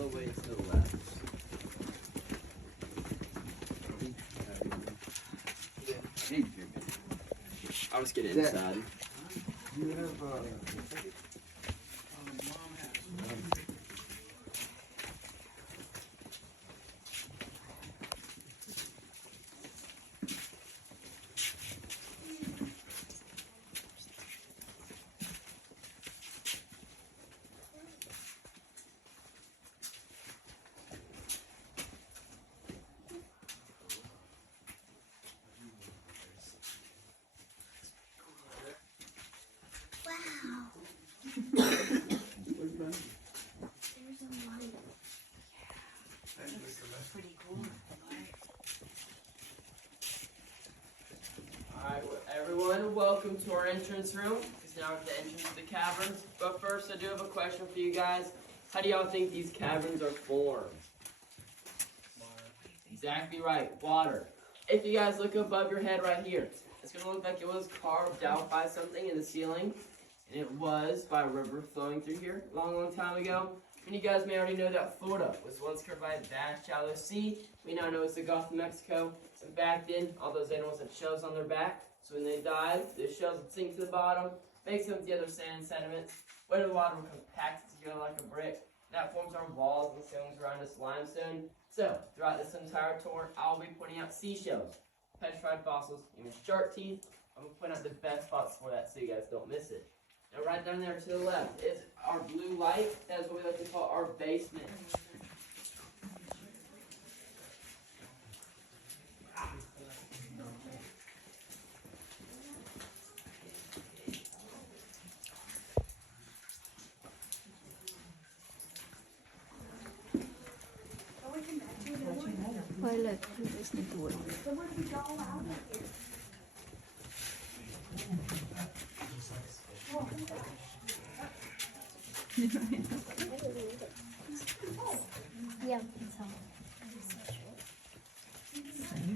the way to the left. I'll just get it inside. You have Pretty cool. Alright, everyone, welcome to our entrance room. It's now at the entrance to the caverns. But first, I do have a question for you guys. How do y'all think these caverns are formed? Exactly right, water. If you guys look above your head right here, it's going to look like it was carved out by something in the ceiling. And it was by a river flowing through here a long, long time ago. And you guys may already know that Florida was once covered by a vast shallow sea. We now know it's the Gulf of Mexico. And back then, all those animals had shells on their back. So when they died, the shells would sink to the bottom, mix them with the other sand and sediments, where the water would compact it together like a brick. That forms our walls and ceilings around this limestone. So, throughout this entire tour, I'll be pointing out seashells, petrified fossils, even shark teeth. I'm going to point out the best spots for that so you guys don't miss it. Now right down there to the left is our blue light. That is what we like to call our basement. Toilet. There's the toilet. Yeah,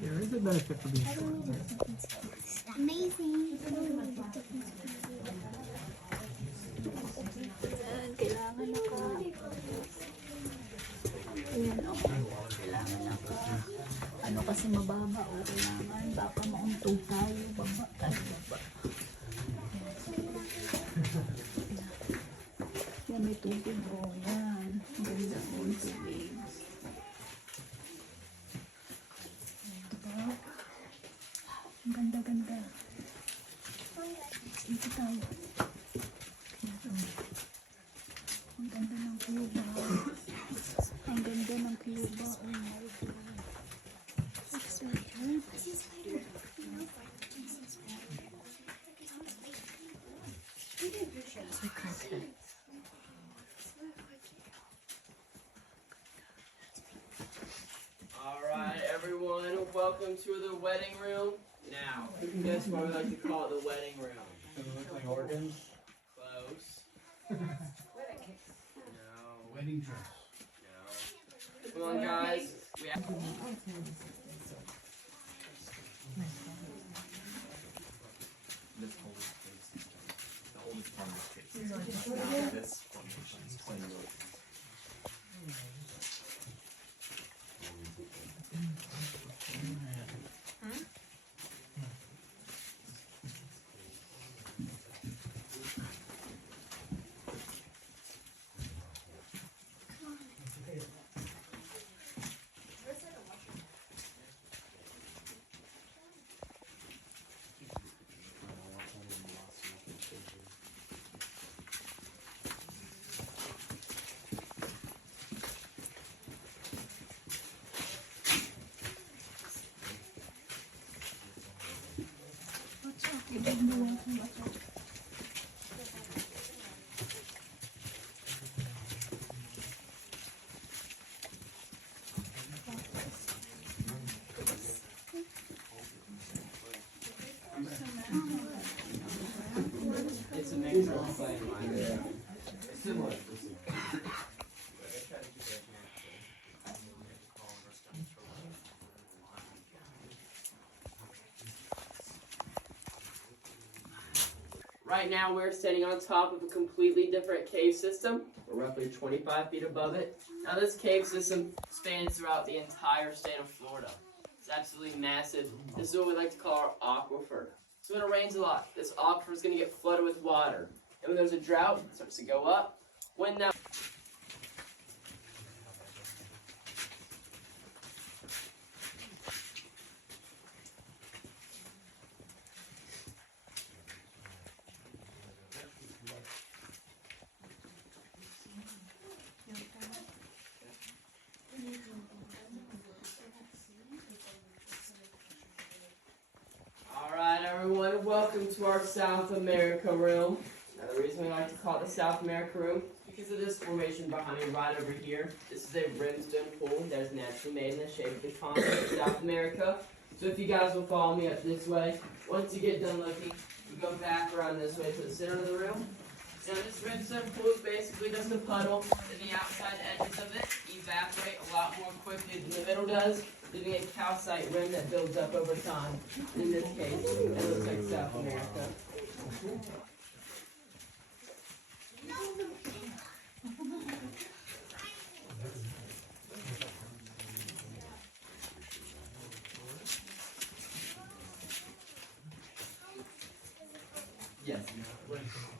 there is a benefit for being short. amazing. Kailangan ayan o. Kailangan ano kasi mababa o kailangan baka mauntog tayo. Baba tayo. Baba. Yan may tubig o. Yan. Ang ganda o yung tubig. Diba? Ang ganda-ganda. Dito tayo. Ang ganda ng Cuba. Ang ganda ng Cuba. Alright, everyone, welcome to the wedding room. Now, who can guess why we like to call it the wedding room? Does it look like organs? Close. No. Wedding dress. No. Come on, guys. We have This oldest place, the oldest part of this case. This formation is 20 million. It's a mix of clay and lime. It's similar. Right now we're standing on top of a completely different cave system. We're roughly 25 feet above it. Now this cave system spans throughout the entire state of Florida. It's absolutely massive. This is what we like to call our aquifer. So when it rains a lot, this aquifer is going to get flooded with water. And when there's a drought, it starts to go up. When now Alright everyone, welcome to our South America room. Now the reason we like to call it the South America room is because of this formation behind me right over here. This is a rimstone pool that is naturally made in the shape of the continent of South America. So if you guys will follow me up this way, once you get done looking, you go back around this way to the center of the room. Now this rimstone pool is basically just a puddle, and the outside edges of it evaporate a lot more quickly than the middle does, leaving a calcite rim that builds up over time. In this case, it looks like South America. Yes.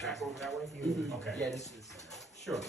Back over that way? Mhm. Okay. Yeah, this is. Sure.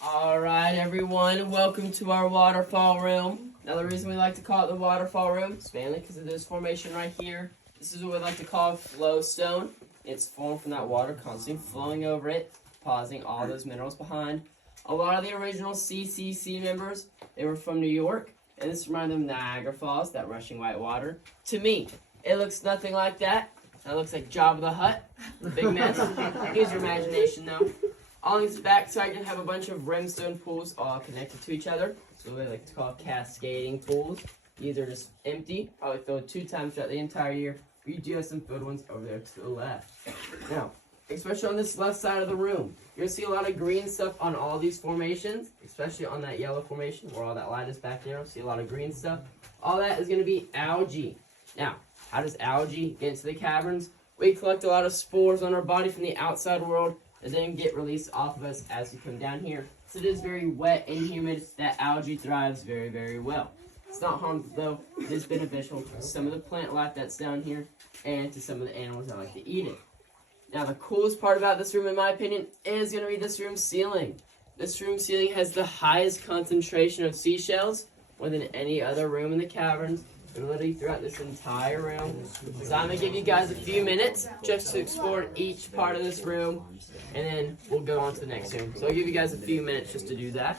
Alright everyone, welcome to our waterfall room. Now the reason we like to call it the waterfall room is mainly because of this formation right here. This is what we like to call flow stone. It's formed from that water constantly flowing over it, depositing all those minerals behind. A lot of the original CCC members, they were from New York, and this reminded them of Niagara Falls, that rushing white water. To me, it looks nothing like that. That looks like Jabba the Hutt, the big mess. Use your imagination though. On its backside, you have a bunch of rimstone pools all connected to each other. So we like to call cascading pools. These are just empty, probably filled 2 times throughout the entire year. We do have some filled ones over there to the left. Now, especially on this left side of the room, you're gonna see a lot of green stuff on all these formations, especially on that yellow formation where all that light is back there. You'll see a lot of green stuff. All that is gonna be algae. Now, how does algae get into the caverns? We collect a lot of spores on our body from the outside world that then get released off of us as we come down here. So it is very wet and humid. That algae thrives very, very well. It's not harmful though. It is beneficial to some of the plant life that's down here and to some of the animals that like to eat it. Now the coolest part about this room, in my opinion, is going to be this room ceiling. This room ceiling has the highest concentration of seashells more than any other room in the caverns. And literally throughout this entire room. So I'm going to give you guys a few minutes just to explore each part of this room, and then we'll go on to the next room. So I'll give you guys a few minutes just to do that.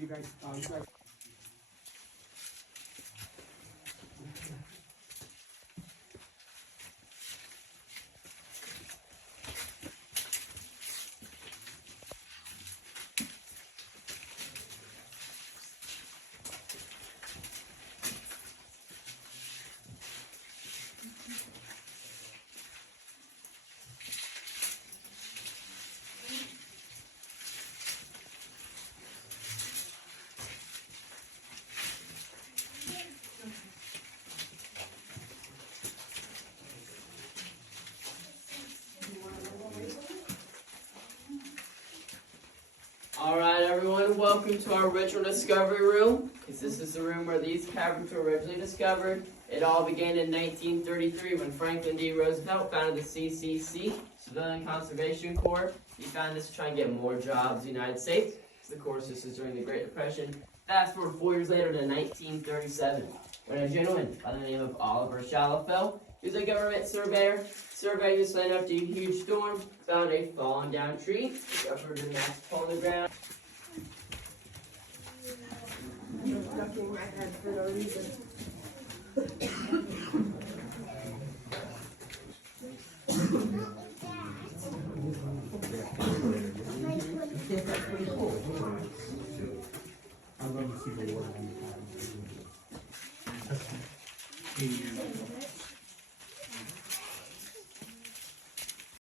You guys, Alright everyone, welcome to our original discovery room. Because this is the room where these caverns were originally discovered. It all began in 1933 when Franklin D. Roosevelt founded the CCC, Civilian Conservation Corps. He founded this to try and get more jobs in the United States. So of course this is during the Great Depression. Fast forward 4 years later to 1937, when a gentleman by the name of Oliver Shallowfell, who's a government surveyor, surveyed this land after a huge storm, found a fallen down tree, discovered a massive hole in the ground. Ducking my head for no reason. I'm going to see the water on the